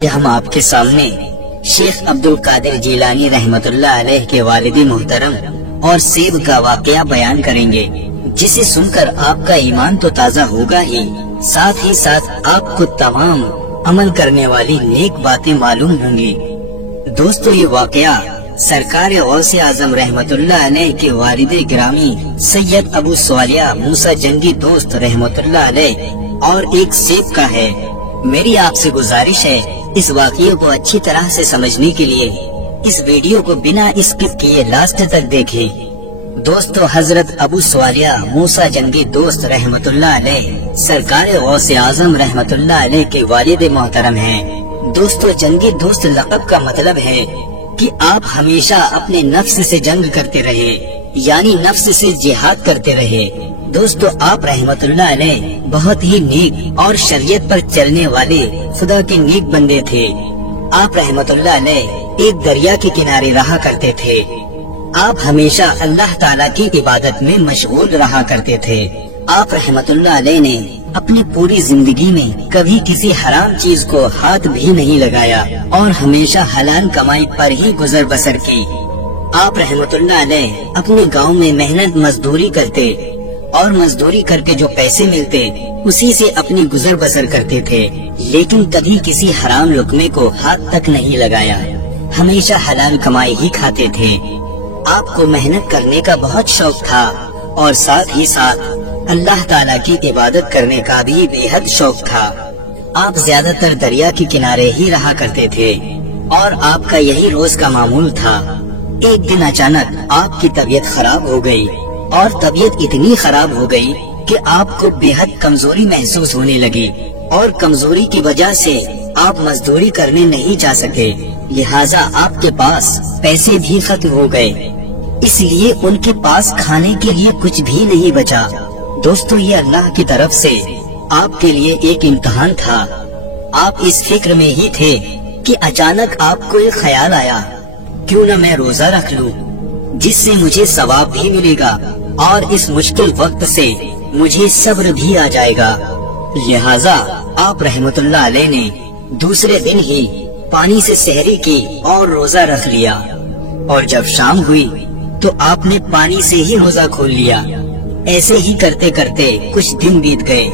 ہم آپ کے سامنے شیخ عبد القادر جیلانی رحمت اللہ علیہ کے والد محترم اور سیب کا واقعہ بیان کریں گے، جسے سن کر آپ کا ایمان تو تازہ ہوگا ہی ساتھ آپ کو تمام عمل کرنے والی نیک باتیں معلوم ہوں گی۔ دوستو، یہ واقعہ سرکار غوث اعظم رحمت اللہ علیہ کے والد گرامی سید ابو سوالیہ موسیٰ جنگی دوست رحمت اللہ علیہ اور ایک سیب کا ہے۔ میری آپ سے گزارش ہے، اس واقعے کو اچھی طرح سے سمجھنے کے لیے اس ویڈیو کو بنا اسکپ کیے لاسٹ تک دیکھیں۔ دوستو، حضرت ابو سوالیہ موسیٰ جنگی دوست رحمت اللہ علیہ سرکار غوث اعظم رحمت اللہ علیہ کے والد محترم ہیں۔ دوستو، جنگی دوست لقب کا مطلب ہے کہ آپ ہمیشہ اپنے نفس سے جنگ کرتے رہے، یعنی نفس سے جہاد کرتے رہے۔ دوستو، آپ رحمت اللہ علیہ بہت ہی نیک اور شریعت پر چلنے والے خدا کے نیک بندے تھے۔ آپ رحمت اللہ علیہ ایک دریا کے کنارے رہا کرتے تھے۔ آپ ہمیشہ اللہ تعالیٰ کی عبادت میں مشغول رہا کرتے تھے۔ آپ رحمت اللہ علیہ نے اپنی پوری زندگی میں کبھی کسی حرام چیز کو ہاتھ بھی نہیں لگایا اور ہمیشہ حلال کمائی پر ہی گزر بسر کی۔ آپ رحمت اللہ علیہ اپنے گاؤں میں محنت مزدوری کرتے اور مزدوری کر کے جو پیسے ملتے اسی سے اپنی گزر بسر کرتے تھے، لیکن کبھی کسی حرام لقمے کو ہاتھ تک نہیں لگایا، ہمیشہ حلال کمائی ہی کھاتے تھے۔ آپ کو محنت کرنے کا بہت شوق تھا اور ساتھ ہی ساتھ اللہ تعالیٰ کی عبادت کرنے کا بھی بے حد شوق تھا۔ آپ زیادہ تر دریا کے کنارے ہی رہا کرتے تھے اور آپ کا یہی روز کا معمول تھا۔ ایک دن اچانک آپ کی طبیعت خراب ہو گئی اور طبیعت اتنی خراب ہو گئی کہ آپ کو بے حد کمزوری محسوس ہونے لگی اور کمزوری کی وجہ سے آپ مزدوری کرنے نہیں جا سکے، لہٰذا آپ کے پاس پیسے بھی ختم ہو گئے، اس لیے ان کے پاس کھانے کے لیے کچھ بھی نہیں بچا۔ دوستو، یہ اللہ کی طرف سے آپ کے لیے ایک امتحان تھا۔ آپ اس فکر میں ہی تھے کہ اچانک آپ کو ایک خیال آیا، کیوں نہ میں روزہ رکھ لوں، جس سے مجھے ثواب بھی ملے گا اور اس مشکل وقت سے مجھے صبر بھی آ جائے گا۔ لہٰذا آپ رحمت اللہ علیہ نے دوسرے دن ہی پانی سے سحری کی اور روزہ رکھ لیا، اور جب شام ہوئی تو آپ نے پانی سے ہی روزہ کھول لیا۔ ایسے ہی کرتے کرتے کچھ دن بیت گئے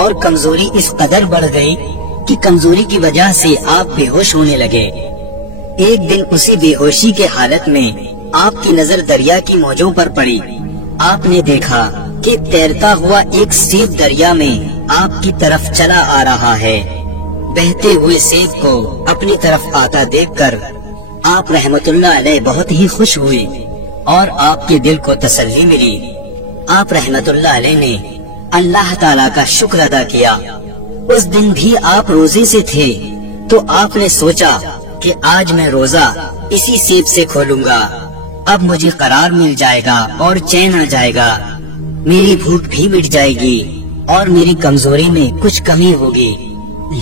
اور کمزوری اس قدر بڑھ گئی کہ کمزوری کی وجہ سے آپ بے ہوش ہونے لگے۔ ایک دن اسی بے ہوشی کے حالت میں آپ کی نظر دریا کی موجوں پر پڑی۔ آپ نے دیکھا کہ تیرتا ہوا ایک سیب دریا میں آپ کی طرف چلا آ رہا ہے۔ بہتے ہوئے سیب کو اپنی طرف آتا دیکھ کر آپ رحمت اللہ علیہ بہت ہی خوش ہوئے اور آپ کے دل کو تسلی ملی۔ آپ رحمت اللہ علیہ نے اللہ تعالیٰ کا شکر ادا کیا۔ اس دن بھی آپ روزے سے تھے تو آپ نے سوچا کہ آج میں روزہ اسی سیب سے کھولوں گا، اب مجھے قرار مل جائے گا اور چین آ جائے گا، میری بھوک بھی مٹ جائے گی اور میری کمزوری میں کچھ کمی ہوگی۔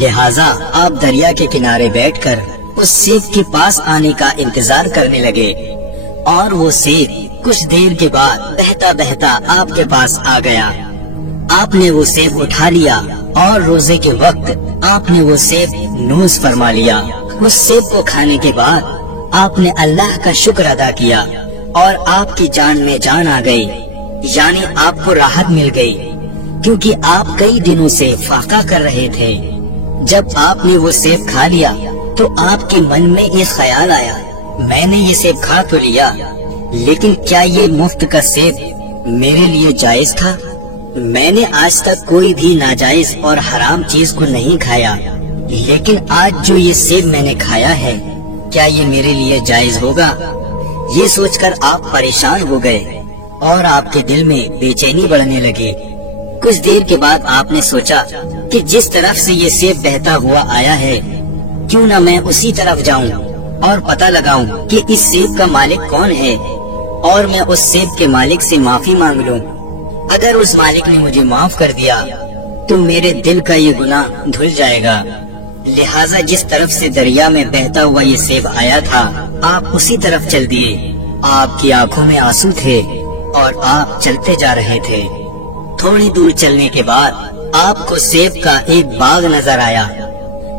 لہٰذا آپ دریا کے کنارے بیٹھ کر اس سیب کے پاس آنے کا انتظار کرنے لگے، اور وہ سیب کچھ دیر کے بعد بہتا بہتا آپ کے پاس آ گیا۔ آپ نے وہ سیب اٹھا لیا اور روزے کے وقت آپ نے وہ سیب نوش فرما لیا۔ اس سیب کو کھانے کے بعد آپ نے اللہ کا شکر ادا کیا اور آپ کی جان میں جان آ گئی، یعنی آپ کو راحت مل گئی، کیونکہ آپ کئی دنوں سے فاقہ کر رہے تھے۔ جب آپ نے وہ سیب کھا لیا تو آپ کے من میں ایک خیال آیا، میں نے یہ سیب کھا تو لیا، لیکن کیا یہ مفت کا سیب میرے لیے جائز تھا؟ میں نے آج تک کوئی بھی ناجائز اور حرام چیز کو نہیں کھایا، لیکن آج جو یہ سیب میں نے کھایا ہے کیا یہ میرے لیے جائز ہوگا؟ یہ سوچ کر آپ پریشان ہو گئے اور آپ کے دل میں بے چینی بڑھنے لگی۔ کچھ دیر کے بعد آپ نے سوچا کہ جس طرف سے یہ سیب بہتا ہوا آیا ہے کیوں نہ میں اسی طرف جاؤں اور پتہ لگاؤں کہ اس سیب کا مالک کون ہے، اور میں اس سیب کے مالک سے معافی مانگ لوں۔ اگر اس مالک نے مجھے معاف کر دیا تو میرے دل کا یہ گناہ دھل جائے گا۔ لہٰذا جس طرف سے دریا میں بہتا ہوا یہ سیب آیا تھا آپ اسی طرف چل دیے۔ آپ کی آنکھوں میں آنسو تھے اور آپ چلتے جا رہے تھے۔ تھوڑی دور چلنے کے بعد آپ کو سیب کا ایک باغ نظر آیا۔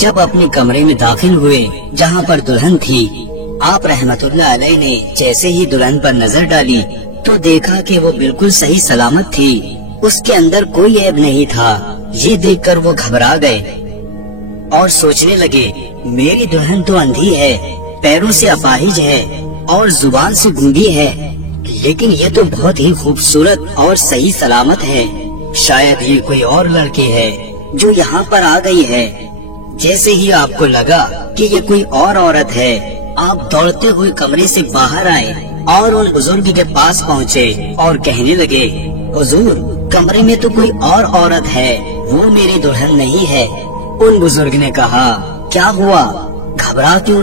جب اپنے کمرے میں داخل ہوئے جہاں پر دلہن تھی، آپ رحمت اللہ علیہ نے جیسے ہی دلہن پر نظر ڈالی تو دیکھا کہ وہ بالکل صحیح سلامت تھی، اس کے اندر کوئی عیب نہیں تھا۔ یہ دیکھ کر وہ گھبرا گئے اور سوچنے لگے میری دلہن تو اندھی ہے، پیروں سے اپاہج ہے اور زبان سے گونگی ہے، لیکن یہ تو بہت ہی خوبصورت اور صحیح سلامت ہے، شاید یہ کوئی اور لڑکی ہے جو یہاں پر آ گئی ہے۔ جیسے ہی آپ کو لگا کہ یہ کوئی اور عورت ہے، آپ دوڑتے ہوئے کمرے سے باہر آئے اور ان بزرگ کے پاس پہنچے اور کہنے لگے حضور کمرے میں تو کوئی اور عورت ہے، وہ میری دلہن نہیں ہے۔ ان بزرگ نے کہا کیا ہوا، گھبرا کیوں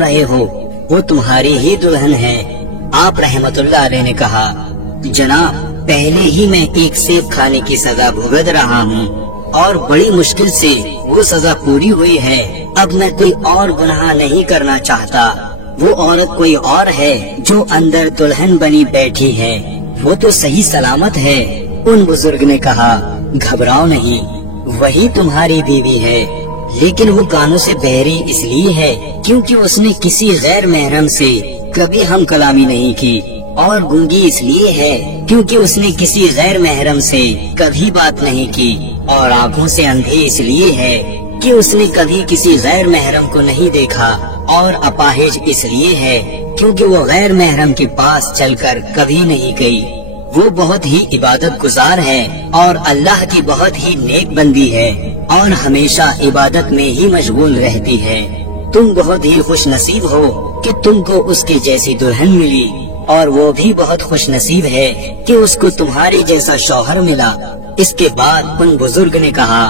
رہے ہو، وہ تمہاری ہی دلہن ہے۔ آپ رحمت اللہ علیہ نے کہا جناب پہلے ہی میں ایک سیب کھانے کی سزا بھگت رہا ہوں اور بڑی مشکل سے وہ سزا پوری ہوئی ہے، اب میں کوئی اور گناہ نہیں کرنا چاہتا۔ وہ عورت کوئی اور ہے جو اندر دلہن بنی بیٹھی ہے، وہ تو صحیح سلامت ہے۔ ان بزرگ نے کہا گھبراؤ نہیں، وہی تمہاری بیوی ہے، لیکن وہ کانوں سے بہری اس لیے ہے کیونکہ اس نے کسی غیر محرم سے کبھی ہم کلامی نہیں کی، اور گونگی اس لیے ہے کیونکہ اس نے کسی غیر محرم سے کبھی بات نہیں کی، اور آنکھوں سے اندھی اس لیے ہے کہ اس نے کبھی کسی غیر محرم کو نہیں دیکھا، اور اپاہج اس لیے ہے کیونکہ وہ غیر محرم کے پاس چل کر کبھی نہیں گئی۔ وہ بہت ہی عبادت گزار ہے اور اللہ کی بہت ہی نیک بندی ہے اور ہمیشہ عبادت میں ہی مشغول رہتی ہے۔ تم بہت ہی خوش نصیب ہو کہ تم کو اس کی جیسی دلہن ملی، اور وہ بھی بہت خوش نصیب ہے کہ اس کو تمہاری جیسا شوہر ملا۔ اس کے بعد ان بزرگ نے کہا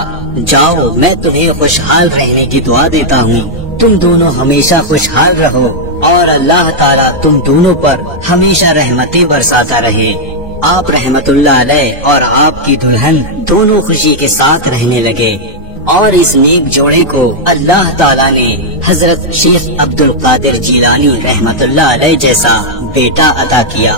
جاؤ میں تمہیں خوشحال رہنے کی دعا دیتا ہوں، تم دونوں ہمیشہ خوشحال رہو اور اللہ تعالیٰ تم دونوں پر ہمیشہ رحمتیں برساتا رہے۔ آپ رحمت اللہ علیہ اور آپ کی دلہن دونوں خوشی کے ساتھ رہنے لگے، اور اس نیک جوڑے کو اللہ تعالیٰ نے حضرت شیخ عبد القادر جیلانی رحمت اللہ علیہ جیسا بیٹا عطا کیا۔